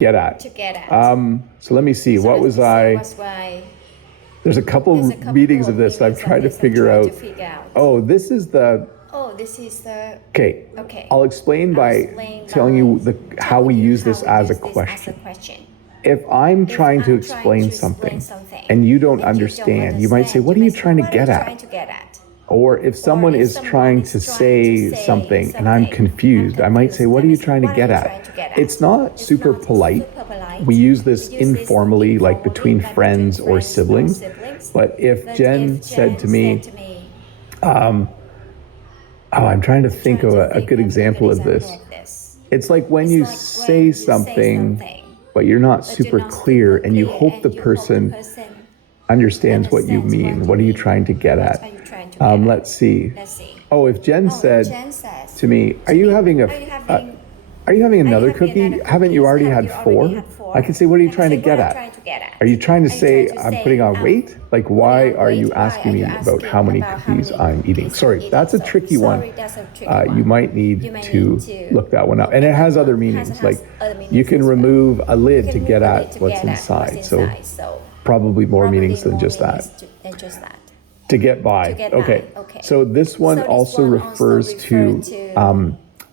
get at. To get at. So let me see. So what let was me see, I? what's why- There's a couple meetings of this. I've tried to figure out. Oh, this is the. Oh, this is the. Okay. Okay. I'll explain by telling you how we use this as a question. If I'm trying to explain something and you don't understand, you might say, "What are you trying to get at?" Or if someone is trying to say something and I'm confused, I might say, "What are you trying to get at?" It's not super polite. We use this informally, like between friends or siblings. But if Jen said to me, oh, I'm trying to think of a good example of this. It's like when you say something, but you're not super clear and you hope the person understands what you mean. What are you trying to get at? Let's see. Oh, if Jen said to me, are you having another cookie? Haven't you already had 4? I can say, what are you trying to get at? Are you trying to say I'm putting on weight? Like, why are you asking me about how many cookies I'm eating? Sorry, that's a tricky one. You might need to look that one up. And it has other meanings. Like, you can remove a lid to get at what's inside. So probably more meanings than just that. To get by. Okay. So this one also refers to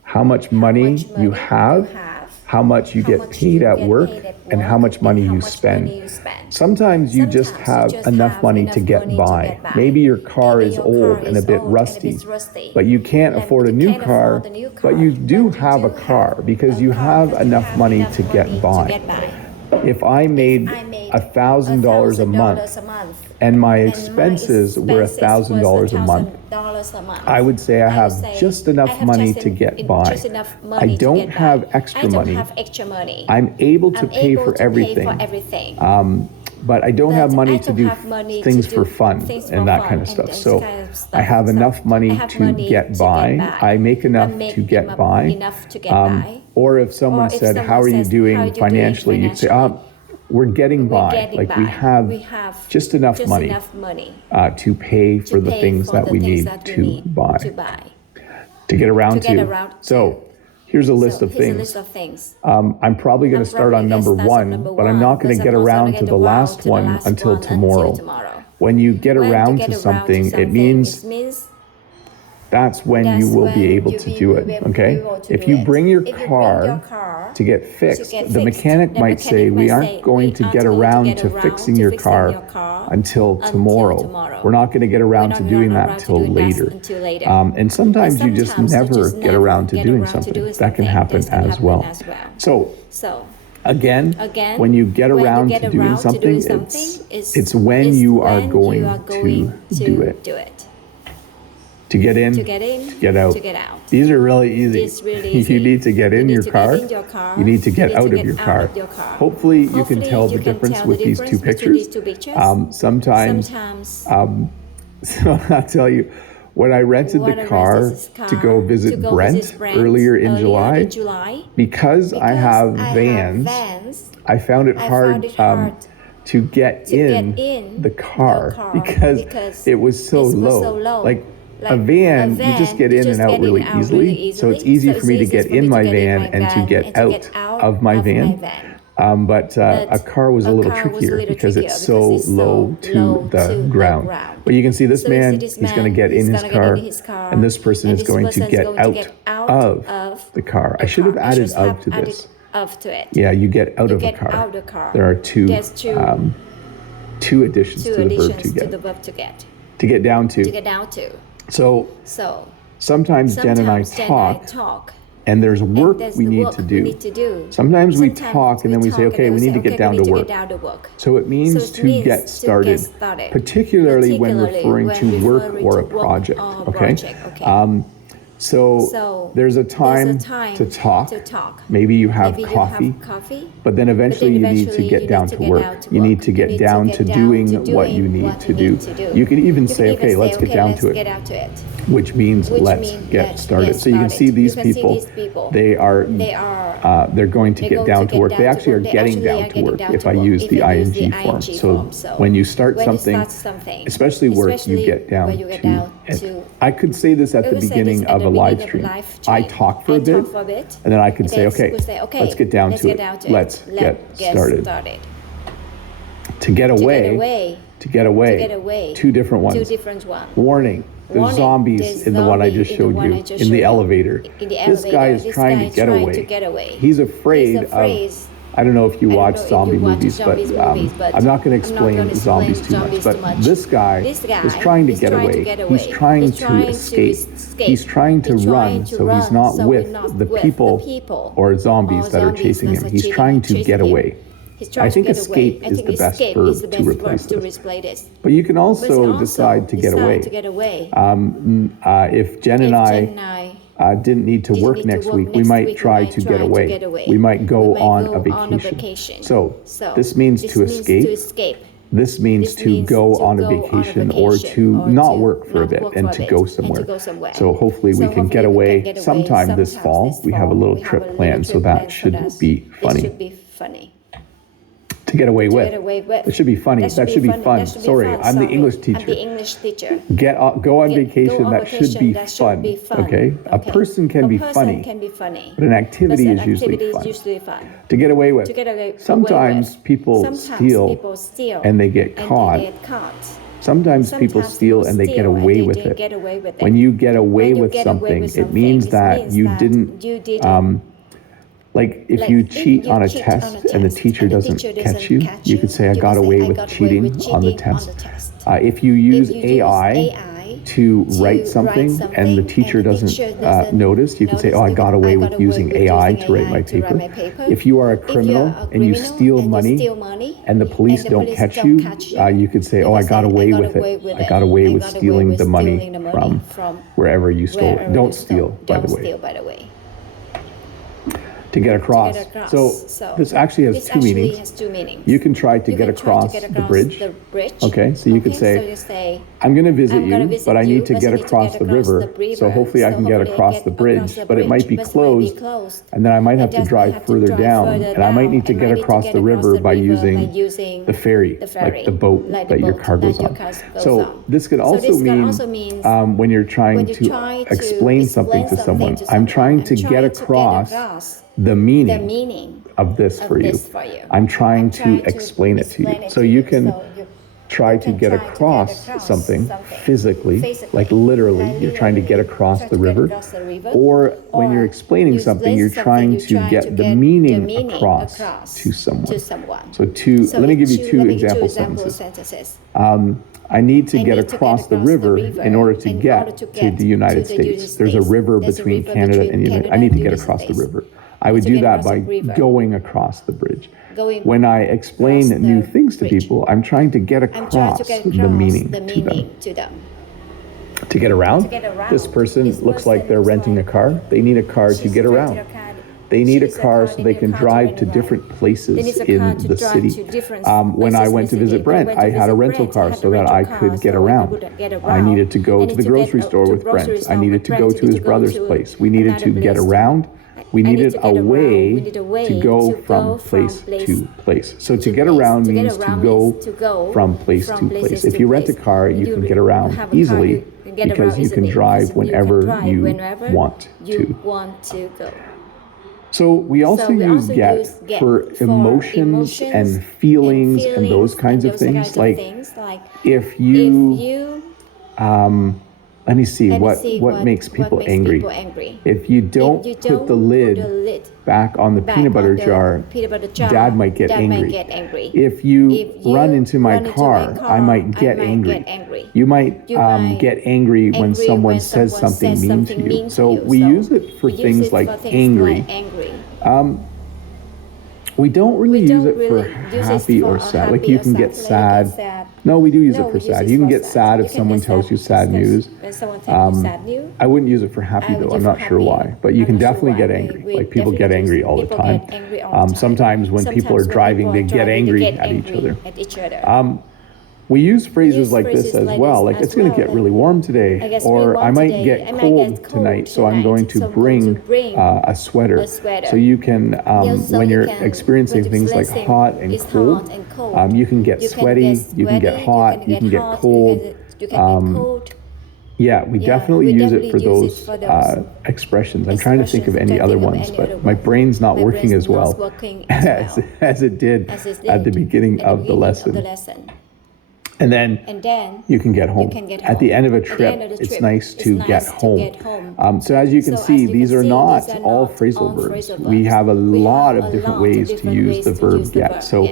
how much money you have, how much you get paid at work, and how much money you spend. Sometimes you just have enough money to get by. Maybe your car is old and a bit rusty, but you can't afford a new car, but you do have a car because you have enough money to get by. If I made $1,000 a month and my expenses were $1,000 a month, I would say I have just enough money to get by. I don't have extra money. I'm able to pay for everything, but I don't have money to do things for fun and that kind of stuff. So I have enough money to get by. I make enough to get by. Or if someone said, how are you doing financially? You'd say, we're getting by. Like we have just enough money to pay for the things that we need to buy, to get around to. So here's a list of things. I'm probably going to start on number 1, but I'm not going to get around to the last one until tomorrow. When you get around to something, it means that's when you will be able to do it, okay? If you bring your car to get fixed, the mechanic might say, we aren't going to get around to fixing your car until tomorrow. We're not going to get around to doing that until later. And sometimes you just never get around to doing something. That can happen as well. So, again, when you get around to doing something, it's when you are going to do it. To get in, to get out. These are really easy. You need to get in your car. You need to get out of your car. Hopefully you can tell the difference with these two pictures. Sometimes, so I'll tell you, when I rented the car to go visit Brent earlier in July, because I have vans, I found it hard to get in the car because it was so low. Like a van, you just get in and out really easily. So it's easy for me to get in my van and to get out of my van. But a car was a little trickier because it's so low to the ground. But you can see this man, he's going to get in his car, and this person is going to get out of the car. I should have added of to this. Yeah, you get out of a car. There are two additions to the verb to get. To get down to. So sometimes Jen and I talk, and there's work we need to do. Sometimes we talk and then we say, okay, we need to get down to work. So it means to get started, particularly when referring to work or a project, okay? So there's a time to talk. Maybe you have coffee, but then eventually you need to get down to work. You need to get down to doing what you need to do. You can even say, okay, let's get down to it, which means let's get started. So you can see these people, they're going to get down to work. They actually are getting down to work if I use the ing form. So when you start something, especially work, you get down to it. I could say this at the beginning of a live stream. I talk for a bit, and then I can say, okay, let's get down to it. Let's get started. To get away. Two different ones. Warning. There's zombies in the one I just showed you, in the elevator. This guy is trying to get away. He's afraid of, I don't know if you watch zombie movies, but I'm not going to explain zombies too much. But this guy is trying to get away. He's trying to escape. He's trying to run, so he's not with the people or zombies that are chasing him. He's trying to get away. I think escape is the best verb to replace this. But you can also decide to get away. If Jen and I didn't need to work next week, we might try to get away. We might go on a vacation. So this means to escape. This means to go on a vacation or to not work for a bit and to go somewhere. So hopefully we can get away sometime this fall. We have a little trip planned, so that should be funny. To get away with. It should be funny. That should be fun. Sorry, I'm the English teacher. Go on vacation. That should be fun. Okay? A person can be funny, but an activity is usually fun. To get away with. Sometimes people steal and they get caught. Sometimes people steal and they get away with it. When you get away with something, it means that you didn't. Like if you cheat on a test and the teacher doesn't catch you, you could say, I got away with cheating on the test. If you use AI to write something and the teacher doesn't notice, you can say, oh, I got away with using AI to write my paper. If you are a criminal and you steal money and the police don't catch you, you could say, oh, I got away with it. I got away with stealing the money from wherever you stole it. Don't steal, by the way. To get across. So this actually has two meanings. You can try to get across the bridge. Okay, so you could say, I'm going to visit you, but I need to get across the river. So hopefully I can get across the bridge, but it might be closed, and then I might have to drive further down, and I might need to get across the river by using the ferry, like the boat that your car goes on. So this could also mean when you're trying to explain something to someone, I'm trying to get across the meaning of this for you. I'm trying to explain it to you. So you can try to get across something physically, like literally, you're trying to get across the river. Or when you're explaining something, you're trying to get the meaning across to someone. So let me give you two example sentences. I need to get across the river in order to get to the United States. There's a river between Canada and the United States. I need to get across the river. I would do that by going across the bridge. When I explain new things to people, I'm trying to get across the meaning to them. To get around, this person looks like they're renting a car. They need a car to get around. They need a car so they can drive to different places in the city. When I went to visit Brent, I had a rental car so that I could get around. I needed to go to the grocery store with Brent. I needed to go to his brother's place. We needed to get around. We needed a way to go from place to place. So to get around means to go from place to place. If you rent a car, you can get around easily because you can drive whenever you want to. So we also use get for emotions and feelings and those kinds of things. Like if you, let me see what makes people angry. If you don't put the lid back on the peanut butter jar, Dad might get angry. If you run into my car, I might get angry. You might get angry when someone says something mean to you. So we use it for things like angry. We don't really use it for happy or sad. Like you can get sad. No, we do use it for sad. You can get sad if someone tells you sad news. I wouldn't use it for happy though. I'm not sure why. But you can definitely get angry. Like people get angry all the time. Sometimes when people are driving, they get angry at each other. We use phrases like this as well, like it's going to get really warm today, or I might get cold tonight, so I'm going to bring a sweater. So you can, when you're experiencing things like hot and cold, you can get sweaty, you can get hot, you can get cold. Yeah, we definitely use it for those expressions. I'm trying to think of any other ones, but my brain's not working as well as it did at the beginning of the lesson. And then you can get home. At the end of a trip, it's nice to get home. So as you can see, these are not all phrasal verbs. We have a lot of different ways to use the verb get. So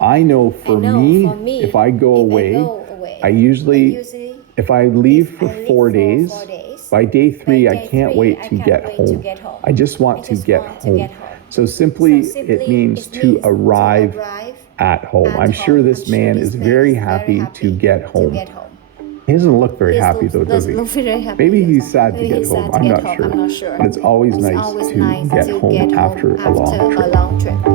I know for me, if I go away, I usually, if I leave for 4 days, by day 3, I can't wait to get home. I just want to get home. So simply, it means to arrive at home. I'm sure this man is very happy to get home. He doesn't look very happy though, does he? Maybe he's sad to get home. I'm not sure. But it's always nice to get home after a long trip.